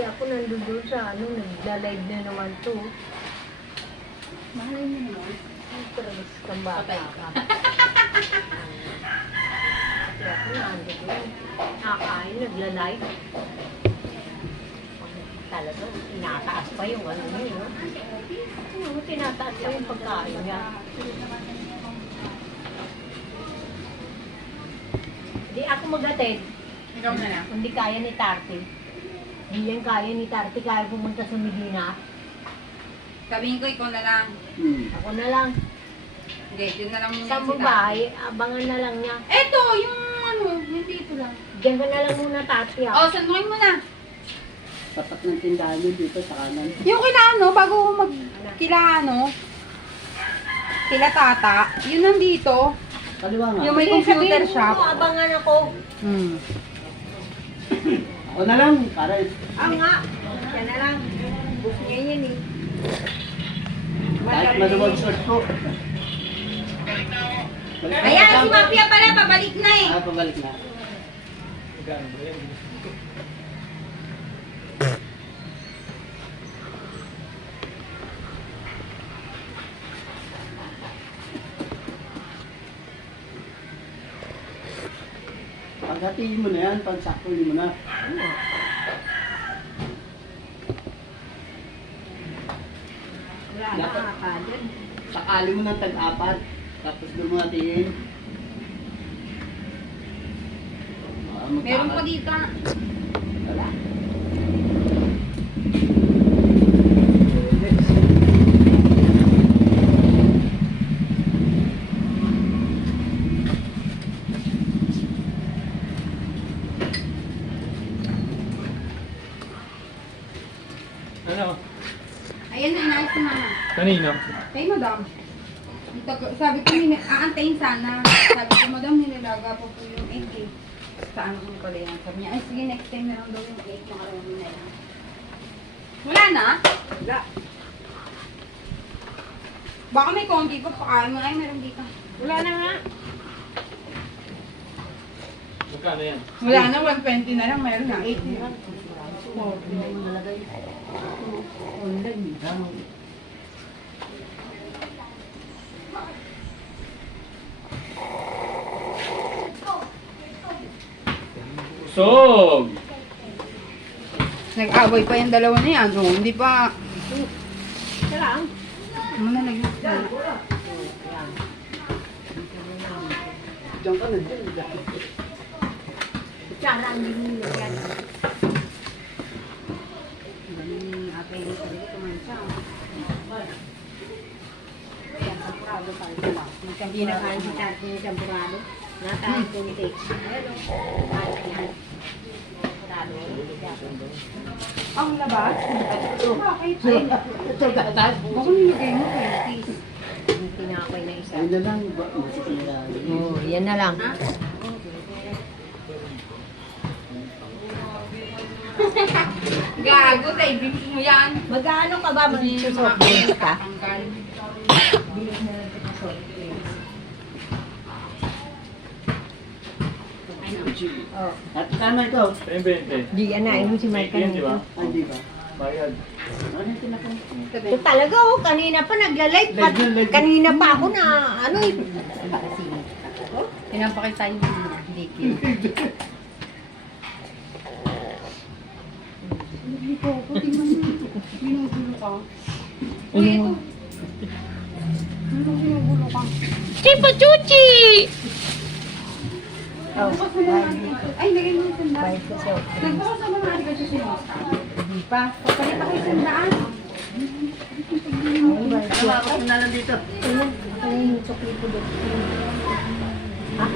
Dati ako nandun doon sa ano, nagla-live na naman to. Mahalay mo naman. Ay, talagas kang bata ka. Dati ako nandun doon. Nakakain, nagla-live. Talaga, tinataas pa yung ano niya, no? Tinataas pa yung pagkain niya. Hindi ako mag-attend. Ikaw na lang. Hindi kaya ni Tarty. Hindi yan kaya ni Tarty. Kaya pumunta sa Medina. Sabihin ko, ikaw na lang. Ako na lang. Hindi, yun na lang muna Sa si babae, abangan na lang niya. Eto, yung ano, yung dito lang. Diyan ka na lang muna, Tarty. Oh, sandukin mo na. Tapat ng tindahan yun dito sa kanan. Yung kila ano, bago mag... Kila ano, kila tata, yun nandito. Kaliwa nga. Yung may computer shop. Mo, abangan ako. Ako na lang, para Nga. Yan na lang. Book niya yan eh. kahit maluwag short ko. Ayan, si Mafia pala, pabalik na eh. Pabalik na. Paghatiin mo na yan, pagsaktuin mo na. Wala na ka dyan. Sakali mo ng tag-apat, tapos doon mo hatiin. Meron pa dito. Wala. Ano? Ayan na, inaayos si mama. Kanino? Kay madam. Sabi ko, aantayin sana. Sabi ko, madam, nililaga po po yung egg eh. Saan ko pala yan? Sabi niya, ay sige, next time na lang daw yung egg. Nakarami na yan. Wala na? Wala. Baka may konti pa, pakain mo. Ay, meron dito. Wala na nga. Magkano yan? Wala na, 120 na lang. Meron na. 80 lang. Sog! Nag-away pa yung dalawa na yan. Oh, hindi pa. Ito lang. Ano na lang yun? Diyan ka na dyan. Tsara ang dinilo yan. Hindi na kain si Tarty yung champurado. Nakain kunti. Ayan. Ang labas? Bakit? Ito gatas. Baka nilagay mo 20. Yung tinapay na isa. Ayun na lang, masisira. Oo, yan na lang. Gago, tayo mo yan. Magkano ka ba? Magsusok ka? Tanggal. Bilis na lang kita soft drinks. Oh. At tama ito. 20. Di yan na, inom si Mike Yan, di ba? kanina. Ay, di ba? Bayad. Ano yung tinakang? Ito talaga oh, kanina pa nagla-live. Kanina pa ako na, ano eh. Pinapakita yung dikit. Hindi ko, tingnan mo. Binugulo ka. Uy, ito. Binugulo ka. Chipa Chuchi! Oh, Bukas mo naman dito. Ay, lagay mo yung sandaan. bayad ko siya. Nagbukas naman natin kasi sinusta. Hindi pa. Papalit ako yung sandaan. Ay, bayad ko. Tama ako na lang dito. Ayun, ito yung sukli ko doon. Ha?